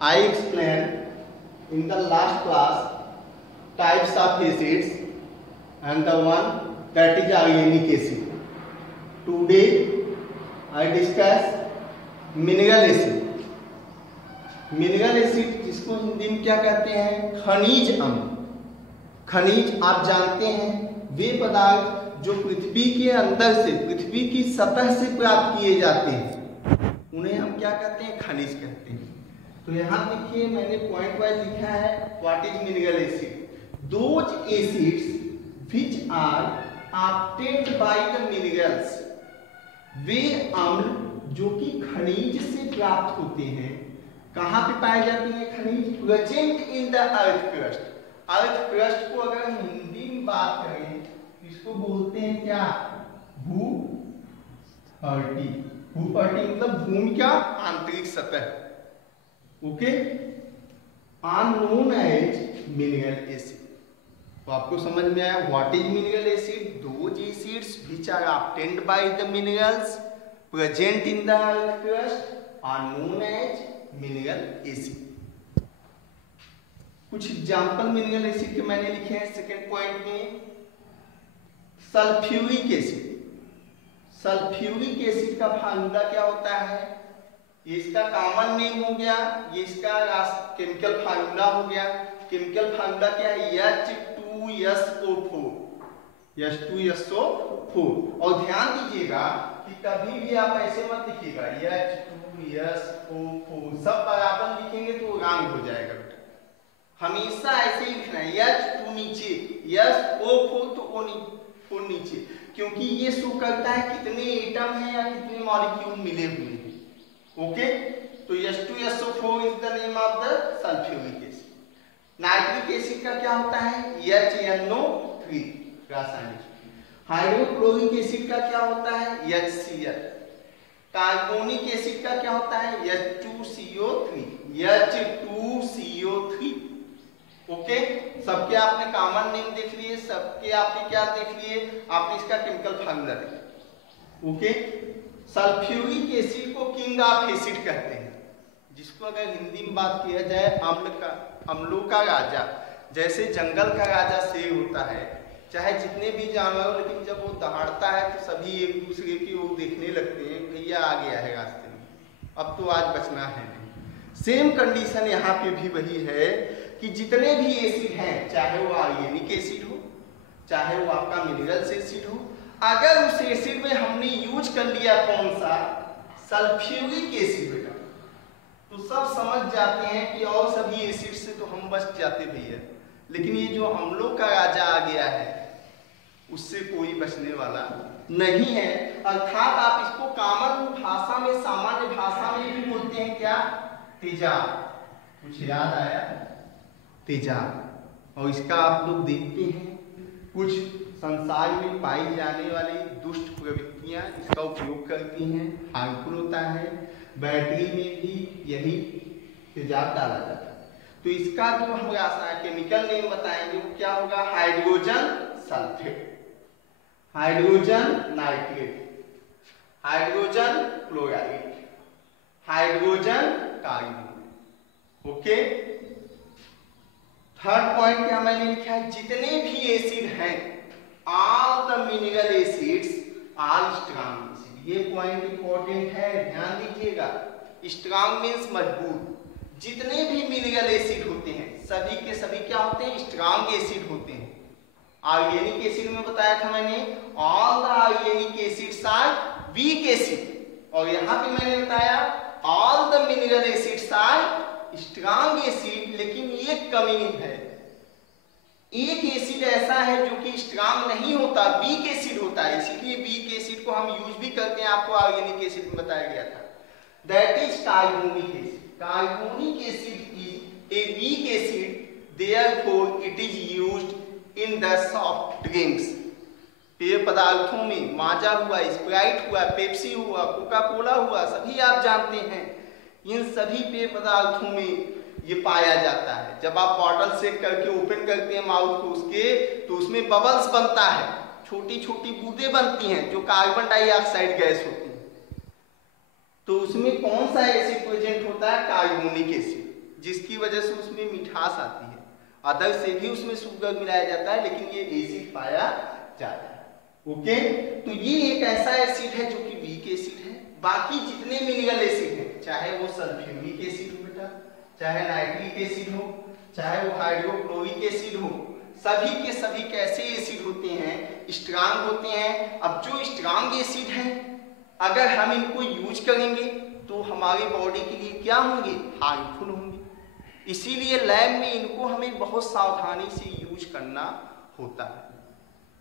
I explained in the last class types of acids and the one that is ionic acid. Today I discuss mineral acid. Mineral acid जिसको हिंदी में क्या कहते हैं, खनिज अम्ल। खनिज आप जानते हैं वे पदार्थ जो पृथ्वी के अंदर से, पृथ्वी की सतह से प्राप्त किए जाते हैं, उन्हें हम क्या कहते हैं, खनिज कहते हैं। तो यहाँ देखिए मैंने पॉइंट वाइज लिखा है what is mineral acid. Those acids which are obtained by the minerals, वे अम्ल जो कि खनिज से प्राप्त होते हैं। कहां पे पाए जाते हैं खनिज? Present in the earth crust. Earth crust को अगर हम हिंदी में बात करें इसको बोलते हैं क्या, भूपर्टी। भूपर्टी मतलब भूमि का आंतरिक सतह। Okay, are known as mineral acid. तो आपको समझ में आया what is mineral acid. Those acids which are obtained by the minerals present in the earth crust are known as mineral acid. कुछ एग्जांपल मिनरल एसिड के मैंने लिखे हैं सेकंड पॉइंट में। Sulphuric acid. सल्फ्यूरिक एसिड का formula क्या होता है? ये इसका कॉमन नेम हो गया, ये इसका केमिकल फार्मूला हो गया। केमिकल फार्मूला क्या है? H2SO4। H2SO4। और ध्यान दीजिएगा कि कभी भी आप ऐसे मत लिखिएगा H2SO4, सब बराबर लिखेंगे तो रॉन्ग हो जाएगा बेटा। हमेशा ऐसे ही लिखना है, H2 नीचे, SO4 तो O नीचे, क्योंकि ये शो करता है कितने एटम हैं या कितने मॉलिक्यूल मिले हुए हैं। ओके, तो H2SO4 is the name of the sulphuric acid. Nitric acid का क्या होता है? HNO3 रासायनिक। हाइड्रोक्लोरिक एसिड का क्या होता है? HCl। कार्बोनिक एसिड का क्या होता है? H2CO3। H2CO3। ओके, सबके आपने कॉमन नेम देख लिए, सबके आपने क्या देख लिए, आपने इसका केमिकल फार्मूला देख लिया। ओके, सल्फ्यूरिक एसिड को किंग ऑफ एसिड कहते हैं, जिसको अगर हिंदी में बात किया जाए अम्लों का राजा। जैसे जंगल का राजा शेर होता है, चाहे जितने भी जानवर हो, लेकिन जब वो दहाड़ता है तो सभी एक दूसरे की ओर देखने लगते हैं, भैया आ गया है रास्ते में, अब तो आज बचना है नहीं। सेम कंडीशन यहाँ पे भी वही है कि जितने भी एसिड हैं, चाहे वो आयोनिक एसिड हो, चाहे वो आपका मिनरल्स एसिड हो, अगर उस एसिड में हमने यूज कर लिया कौन सा, सल्फ्यूरिक एसिड बेटा, तो सब समझ जाते हैं कि और सभी एसिड से तो हम बच जाते भैया, लेकिन ये जो अम्लों का राजा आ गया है उससे कोई बचने वाला नहीं है। अर्थात आप इसको कॉमन भाषा में, सामान्य भाषा में भी बोलते हैं क्या, तेजाब। कुछ याद आया? तेजाब। और इसका आप लोग देखते हैं कुछ संसार में पाई जाने वाली दुष्ट प्रवृत्तियां इसका उपयोग करती हैं, हार्मफुल होता है। बैटरी में भी यही तेजाब डाला जाता है। तो इसका जो हम केमिकल नेम बताएंगे वो क्या होगा? Hydrogen sulphate, hydrogen nitrate, hydrogen chloride, hydrogen carbon. Okay, third point क्या मैंने लिखा है? जितने भी एसिड हैं, all the mineral acids are strong acid. ये पॉइंट इंपॉर्टेंट है, ध्यान दीजिएगा। स्ट्रॉन्ग मीन्स मजबूत। जितने भी मिनरल एसिड होते हैं सभी के सभी क्या होते हैं? स्ट्रॉन्ग एसिड होते हैं। आयोनिक एसिड में बताया था मैंने, all the ionic acids are weak acid. और यहाँ पे मैंने बताया all the mineral acids are strong acid, लेकिन एक कमी है, एक एसिड ऐसा है जो कि स्ट्रॉन्ग नहीं होता, वीक एसिड होता है। इसीलिए वीक एसिड को हम यूज भी करते हैं, आपको आयोनिक एसिड में बताया गया था। That is carbonic acid. Carbonic acid is a weak acid, therefore it is used in the soft drinks. पेय पदार्थों में माजा हुआ, स्प्राइट हुआ, पेप्सी हुआ, कोका कोला हुआ, सभी आप जानते हैं। इन सभी पेय पदार्थों में ये पाया जाता है। जब आप बॉटल सेक करके ओपन करते हैं माउथ को उसके, तो उसमें बबल्स बनता है, छोटी छोटी बूंदें बनती हैं जो कार्बन डाइऑक्साइड गैस होती है। तो उसमें कौन सा एसिड प्रेजेंट होता है? Carbonic acid. जिसकी वजह से उसमें मिठास आती है। अदर से भी उसमें शुगर मिलाया जाता है, लेकिन ये एसिड पाया जाता है। ओके, तो ये एक ऐसा एसिड है जो कि वीक एसिड है। बाकी जितने मिनरल एसिड हैं, चाहे वो सल्फ्यूरिक एसिड हो बेटा, चाहे नाइट्रिक एसिड हो, चाहे वो हाइड्रोक्लोरिक एसिड हो, सभी के सभी कैसे एसिड होते हैं, स्ट्रांग होते हैं। अब जो स्ट्रांग एसिड हैं, अगर हम इनको यूज करेंगे तो हमारे बॉडी के लिए क्या होंगे, हार्मफुल होंगे। इसीलिए लैब में इनको हमें बहुत सावधानी से यूज करना होता है,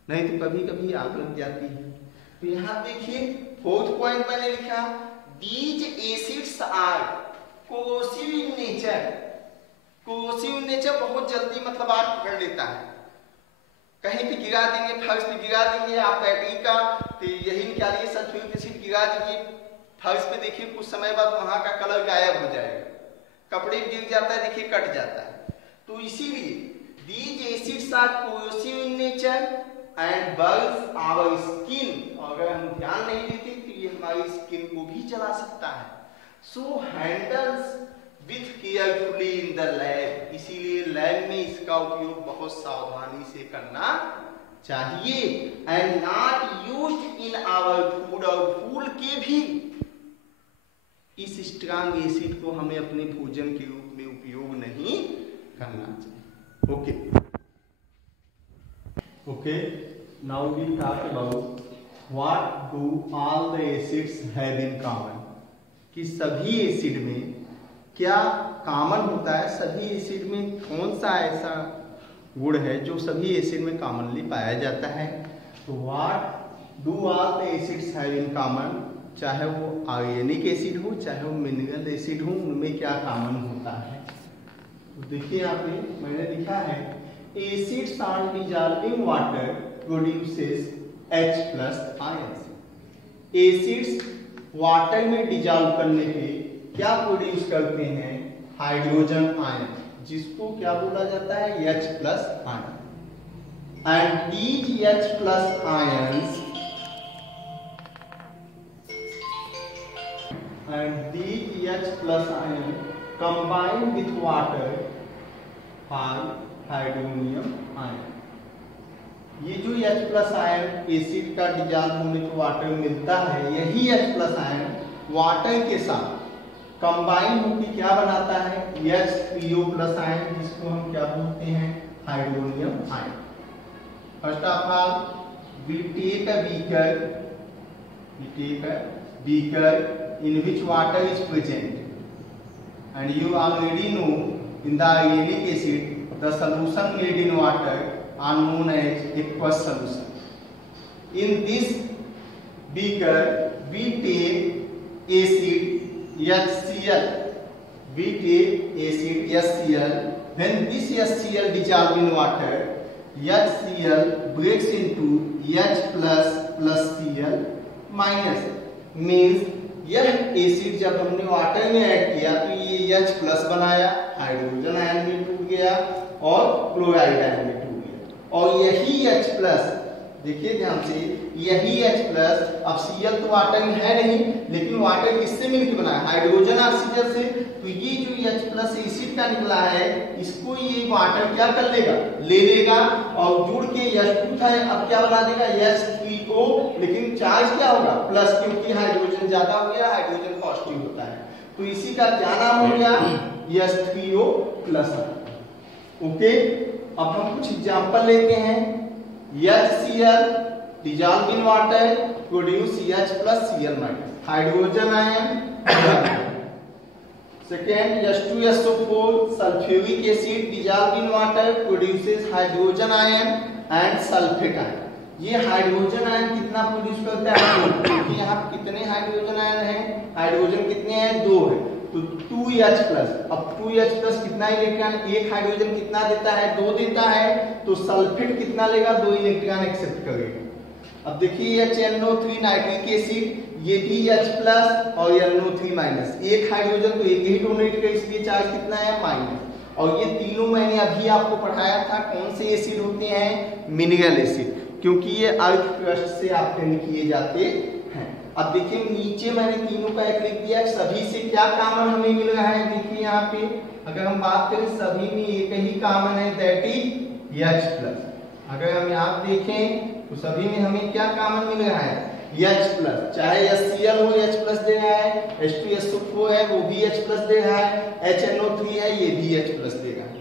नहीं तो कभी कभी आग लग जाती है। तो यहाँ देखिए फोर्थ पॉइंट मैंने लिखा, these acids are corrosive in nature. Corrosive in nature बहुत जल्दी मतलब आग पकड़ लेता है। कहीं भी गिरा देंगे, फर्श पे गिरा देंगे आप बैटरी का, तो यही निकालिए सल्फ्यूरिक एसिड गिरा दीजिए फर्श पे, देखिए कुछ समय बाद वहां का कलर गायब हो जाएगा, कपड़े गिर जाता है, देखिए कट जाता है। तो इसीलिए these acids are corrosive in nature and burns our skin. अगर हम ध्यान नहीं देते तो ये हमारी स्किन को भी जला सकता है। So handles with carefully in the lab. इसीलिए लैब में इसका उपयोग बहुत सावधानी से करना चाहिए। And not used in our food. और फूल के भी इस स्ट्रांग एसिड को हमें अपने भोजन के रूप में उपयोग नहीं करना चाहिए। Okay, now we talk about what do all the acids have in common. कि सभी एसिड में क्या कॉमन होता है, सभी एसिड में कौन सा ऐसा गुण है जो सभी एसिड में कॉमनली पाया जाता है। तो what do all the acids have in common, चाहे वो आयोनिक एसिड हो चाहे वो मिनरल एसिड हो, उनमें क्या कॉमन होता है। तो देखिए यहाँ पे मैंने लिखा है, acids on dissolving water produces H+ ions. Acids water में डिसॉल्व करने पे क्या प्रोड्यूस करते हैं, हाइड्रोजन आयन, जिसको क्या बोला जाता है, H+ ion. And these H+ ions combine with water form hydronium ion. ये जो H+ आयन एसिड का डिसॉल्व होने पे वाटर में मिलता है, यही H+ आयन वाटर के साथ कंबाइन होकर क्या बनाता है, H3O+ आयन, जिसको हम क्या बोलते हैं, hydronium ion. First of all we take a beaker in which water is present, and you already know in the ionic acid the solution made in water are known as aqueous solution. In this beaker we take acid HCl. When this HCl dissolves in water, HCl breaks into H+ plus Cl minus, means यह acid जब हमने water में add किया तो ये H+ बनाया, hydrogen ion में टूट गया और क्लोराइड आयन में टूट गया। और यही H+, देखिए ध्यान से, यही H+, अब Cl तो वाटर में है नहीं, लेकिन वाटर किससे मिलकर बना है, हाइड्रोजन ऑक्सीजन से। तो ये जो H+ एसिड का निकला है, इसको ये वाटर क्या कर लेगा, ले लेगा और जुड़ के H2 था, अब क्या बना देगा, H3O, लेकिन चार्ज क्या होगा, प्लस, क्योंकि हाइड्रोजन ज्यादा हो गया, हाइड्रोजन पॉजिटिव होता है, तो इसी का क्या नाम हो गया, H3O+। ओके, अब हम कुछ एग्जांपल लेते हैं। HCl dissolve in water produce H+ Cl minus, hydrogen ion. Second H2SO4 sulfuric acid dissolve in water produces hydrogen ion and sulfate ion। ये हाइड्रोजन आयन कितना प्रोड्यूस करता है, क्योंकि यहाँ कितने हाइड्रोजन आयन हैं, हाइड्रोजन कितने हैं, 2 है, तो 2H+। अब 2H+ कितना इलेक्ट्रॉन, एक हाइड्रोजन कितना देता है, 2 देता है, तो सल्फेट कितना लेगा, 2 इलेक्ट्रॉन एक्सेप्ट करेगा। अब देखिए HNO3 नाइट्रिक एसिड, ये भी H+ और NO3 माइनस, एक हाइड्रोजन तो एक ही डोनेट करेगा, इसलिए चार्ज कितना है, माइनस। और ये तीनों मैंने अभी आपको पढ़ाया था, कौन से एसिड होते हैं, मिनरल एसिड, क्योंकि ये अर्थ क्रस्ट से ऑब्टेन किए जाते हैं। अब देखिए नीचे मैंने तीनों का एक लिख दिया, सभी से क्या कॉमन हमें मिल रहा है, देखिए यहाँ पे अगर हम बात करें सभी में एक ही कॉमन है, दैट इज H+। अगर हम यहाँ देखें तो सभी में हमें क्या कॉमन मिल रहा है, H+। चाहे HCl हो H+ दे रहा है, H2SO4 है वो भी H+ दे रहा है, HNO3 है ये भी H+ दे रहा है।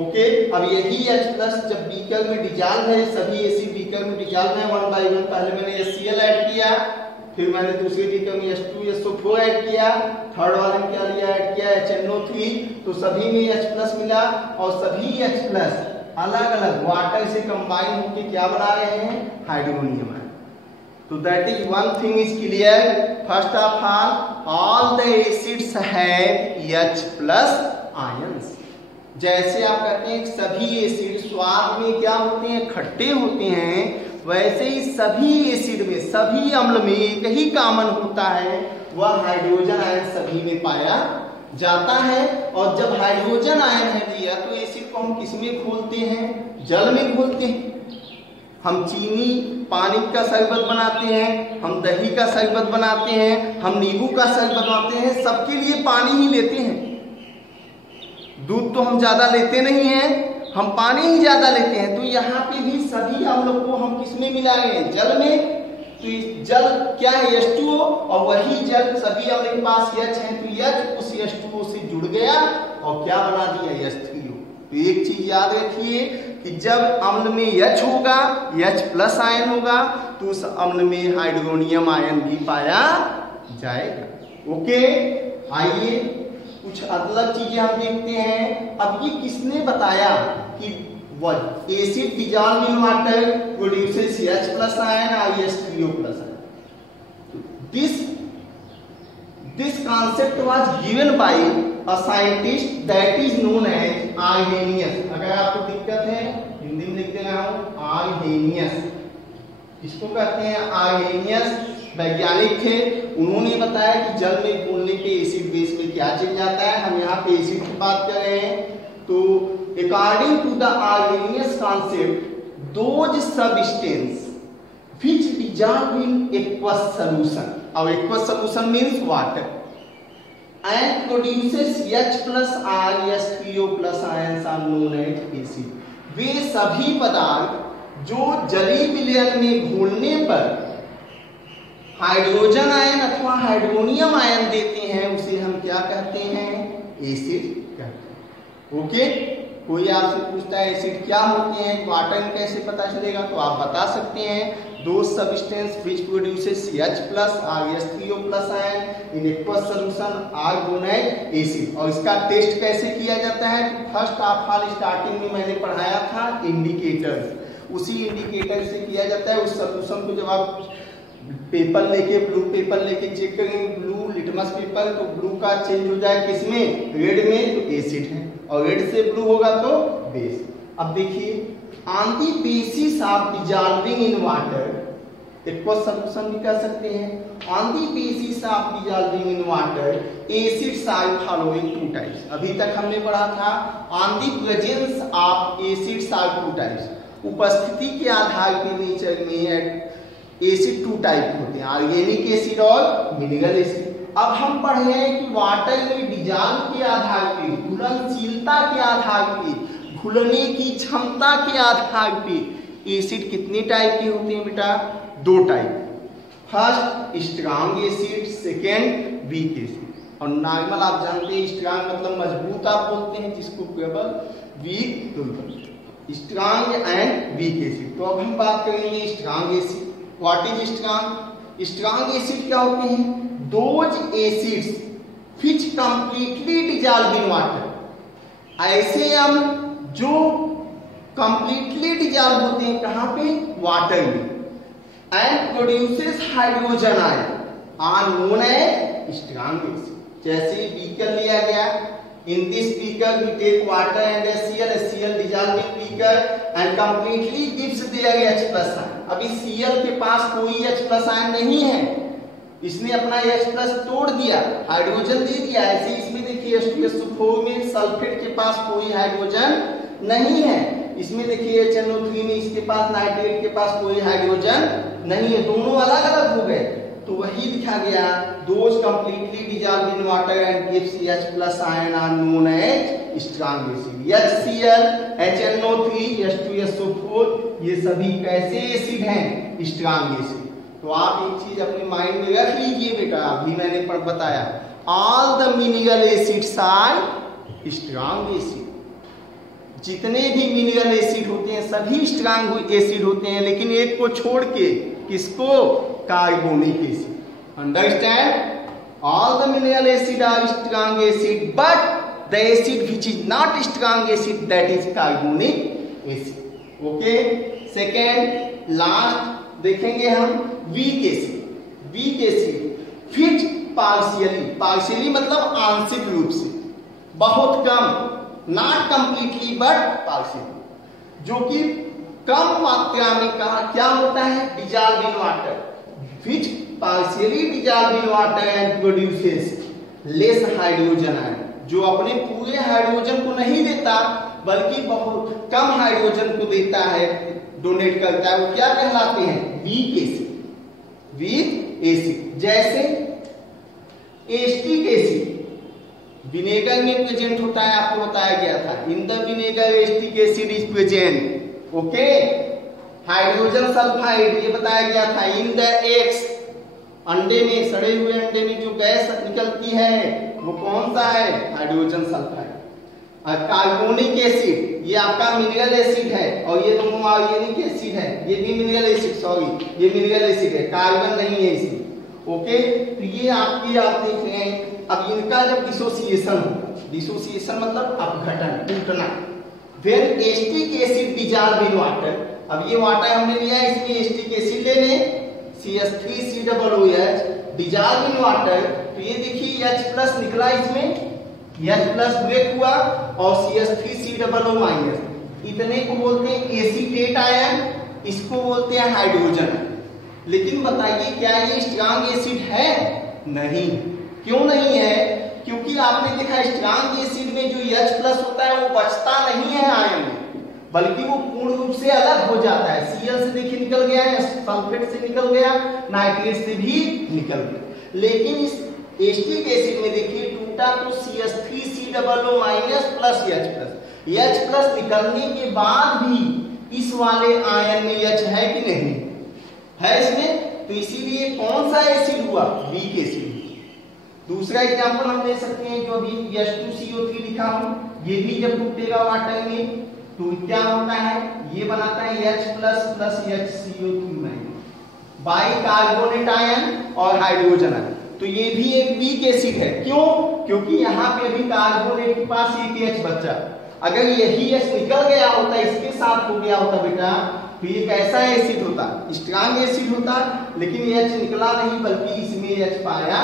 ओके, अब यही H+ जब बीकर में डिजॉल्व है, सभी एसिड बीकर में डिजॉल्व है 1 by 1, पहले मैंने HCl ऐड किया, फिर मैंने दूसरे बीकर में H2SO4 ऐड किया, थर्ड वाले में क्या लिया ऐड किया HNO3, तो सभी में H+ मिला और सभी H+ अलग अलग वाटर से कंबाइन होकर क्या बना रहे हैं, हाइड्रोनियम है। तो that is one thing is clear, first of all the acids have H+ ions. जैसे आप कहते हैं सभी एसिड स्वाद में क्या होते हैं, खट्टे होते हैं, वैसे ही सभी एसिड में, सभी अम्ल में एक ही कॉमन होता है, वह हाइड्रोजन आयन सभी में पाया जाता है। और जब हाइड्रोजन आयन है दिया तो एसिड को हम किस में घोलते हैं, जल में घोलते हैं। हम चीनी पानी का शरबत बनाते हैं, हम दही का शरबत बनाते हैं, हम नींबू का शरबत बनाते हैं, सबके लिए पानी ही लेते हैं। दूध तो हम ज्यादा लेते नहीं हैं, हम पानी ही ज्यादा लेते हैं। तो यहाँ पे भी सभी अम्लों को हम किसमें मिला रहे हैं, जल में। तो जल क्या है, H2O, और वही जल सभी अम्ल के पास H है, तो H उस H2O से जुड़ गया और क्या बना दिया, H3O। तो एक चीज याद रखिए कि जब अम्ल में H होगा, H+ आयन होगा, तो उस अम्ल में हाइड्रोनियम आयन भी पाया जाएगा। ओके, आइए कुछ अलग चीजें हम देखते हैं। अब ये किसने बताया कि acid dissolve in water produces H+ ion और H3O+ ion. This concept was given by a scientist that is known as Arrhenius. अगर आपको दिक्कत है हिंदी में लिख दे रहा हूं, आर्हेनियस। इसको कहते हैं आर्हेनियस, वैज्ञानिक थे। उन्होंने बताया कि जल में घोलने पे एसिड बेस में क्या चेंज आता है। हम यहाँ पे एसिड की बात कर रहे हैं। तो according to the Arrhenius concept, those substance which dissolve in aqueous solution, और aqueous solution means water, and produces H+ or H3O+ ions are known as acid। वे सभी पदार्थ जो जलीय विलयन में घोलने पर हाइड्रोजन आयन अथवा हाइड्रोनियम आयन देते हैं, उसे हम क्या कहते हैं, एसिड कहते हैं। ओके, कोई आपसे पूछता है एसिड क्या होते हैं, वाटर में कैसे पता चलेगा, तो आप बता सकते हैं दो सब्सटेंस व्हिच प्रोड्यूसेस H+ और H3O+ ion in aqueous solution are known as acid. और इसका टेस्ट कैसे किया जाता है, फर्स्ट ऑफ ऑल स्टार्टिंग में मैंने पढ़ाया था इंडिकेटर्स, उसी इंडिकेटर से किया जाता है। उस सॉल्यूशन को जब आप पेपर लेके, ब्लू पेपर लेके चेक करेंगे, ब्लू लिटमस पेपर, तो ब्लू का चेंज हो जाए किसमें, रेड में, तो एसिड है, और रेड से ब्लू होगा तो बेस। अब देखिए, on the basis of dissolving in water, aqueous solution भी कर सकते हैं। On the basis of dissolving in water acids are following two types. अभी तक हमने पढ़ा था on the presence of acids are two types. उपस्थिति के आधार पर नेचर में एसिड टू टाइप होते हैं, ऑर्गेनिक एसिड और मिनरल एसिड। अब हम पढ़े हैं कि वाटर में डिसॉल्व के आधार पे, घुलनशीलता के आधार पे, घुलने की क्षमता के आधार पे एसिड कितने टाइप के होते हैं बेटा, दो type. First strong acid, second week acid. और नॉर्मल आप जानते हैं स्ट्रॉन्ग मतलब मजबूत आप बोलते हैं, जिसको केवल वीक बोलते हैं, स्ट्रॉन्ग एंड वीक एसिड। तो अब हम बात करेंगे strong acid. What is strong? Strong acid क्या होते हैं, those acids which completely dissolve in water. ऐसे अम्ल जो कंप्लीटली डिसॉल्व होते हैं कहां पे, वाटर में, and produces hydrogen ion are known as strong acid. जैसे बीकर लिया गया, in this beaker we take water and HCl dissolve in beaker and completely gives their H+ ion। अभी Cl के पास कोई H+ आयन नहीं है, इसने अपना H+ तोड़ दिया, हाइड्रोजन दे दिया। ऐसे इसमें देखिए H2SO4 में सल्फेट के पास कोई हाइड्रोजन नहीं है, इसमें देखिए HNO3 में इसके पास, नाइट्रेट के पास कोई हाइड्रोजन नहीं है, दोनों अलग अलग हो गए। तो वही लिखा गया, those completely dissolved in water and gives H+ ion are known as strong acid. HCl, HNO3, H2SO4 ये सभी कैसे एसिड हैं? Strong acid. तो आप एक चीज अपने माइंड में रख लीजिए बेटा, अभी मैंने बताया, all the mineral acids are strong acid. जितने भी मिनरल एसिड होते हैं सभी स्ट्रॉन्ग एसिड होते हैं, लेकिन एक को छोड़ के, किसको? Carbonic acid. Understand? All the mineral acid are strong acid, but the acid which is not strong acid that is carbonic acid. Okay, second last देखेंगे हम weak acid. Weak acid fit partially, partially मतलब आंशिक रूप से, बहुत कम, not completely but partially, जो कि कम मात्रा में कहा क्या होता है? Dissolve in water, which partially dissolve in water and produces less hydrogen ion, जो अपने पूरे हाइड्रोजन को नहीं देता बल्कि बहुत कम हाइड्रोजन को देता है, डोनेट करता है, वो क्या कहलाते हैं? Week acid. वीक एसिड जैसे एस्टिक एसिड विनेगर में प्रेजेंट होता है, आपको बताया गया था, in the vinegar acetic acid is present. Okay, hydrogen sulphide ये बताया गया था, इन द एग्स, अंडे में, सड़े हुए अंडे में जो गैस निकलती है वो कौन सा है? Hydrogen sulphide. और कार्बोनिक एसिड ये आपका मिनरल एसिड है, और ये दोनों आयोनिक एसिड है, ये भी मिनरल एसिड, सॉरी ये मिनरल एसिड है, कार्बन नहीं है इसमें। ओके, तो ये आपकी आप देख रहे हैं। अब इनका जब डिसोसिएशन होगा, डिसोसिएशन मतलब अपघटन, टूटना, when acetic acid dissolve in water, अब ये वाटर हमने लिया है, इसमें एस्टिक एसिड ले लें, CH3COOH डिजॉल्व इन वाटर, तो ये देखिए H+ निकला, इसमें H+ ब्रेक हुआ और CH3COO-, इतने को बोलते हैं एसीटेट आयन, इसको बोलते हैं हाइड्रोजन। लेकिन बताइए क्या ये स्ट्रॉन्ग एसिड है? नहीं। क्यों नहीं है? क्योंकि आपने देखा स्ट्रॉन्ग एसिड में जो H+ होता है वो बचता नहीं है आयन में, बल्कि वो पूर्ण रूप से अलग हो जाता है। Cl से देखिए निकल गया है, सल्फेट से निकल गया, नाइट्रेट से भी निकल गया। लेकिन इस एस्टिक एसिड में देखिए टूटा तो CH3COO- प्लस H+, निकलने के बाद भी इस वाले आयन में H है कि नहीं है इसमें, तो इसीलिए कौन सा एसिड हुआ? Weak acid. दूसरा एग्जांपल हम ले सकते हैं, जो अभी H2CO3 लिखा हूं, ये भी जब टूटेगा वाटर में तो क्या होता है? ये बनाता है H+ HCO3- by carbonate ion और हाइड्रोजन आयन, तो ये भी एक वीक एसिड है। क्यों? क्योंकि यहाँ पे अभी कार्बोनेट के पास एक H बचा, अगर यही H निकल गया होता, इसके साथ हो गया होता बेटा, तो ये कैसा एसिड होता? स्ट्रॉन्ग एसिड होता, लेकिन H निकला नहीं बल्कि इसमें H पाया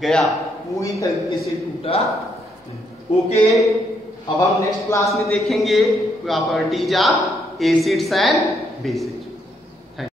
गया, पूरी तरीके से टूटा। ओके, अब हम नेक्स्ट क्लास में देखेंगे properties of acids and bases.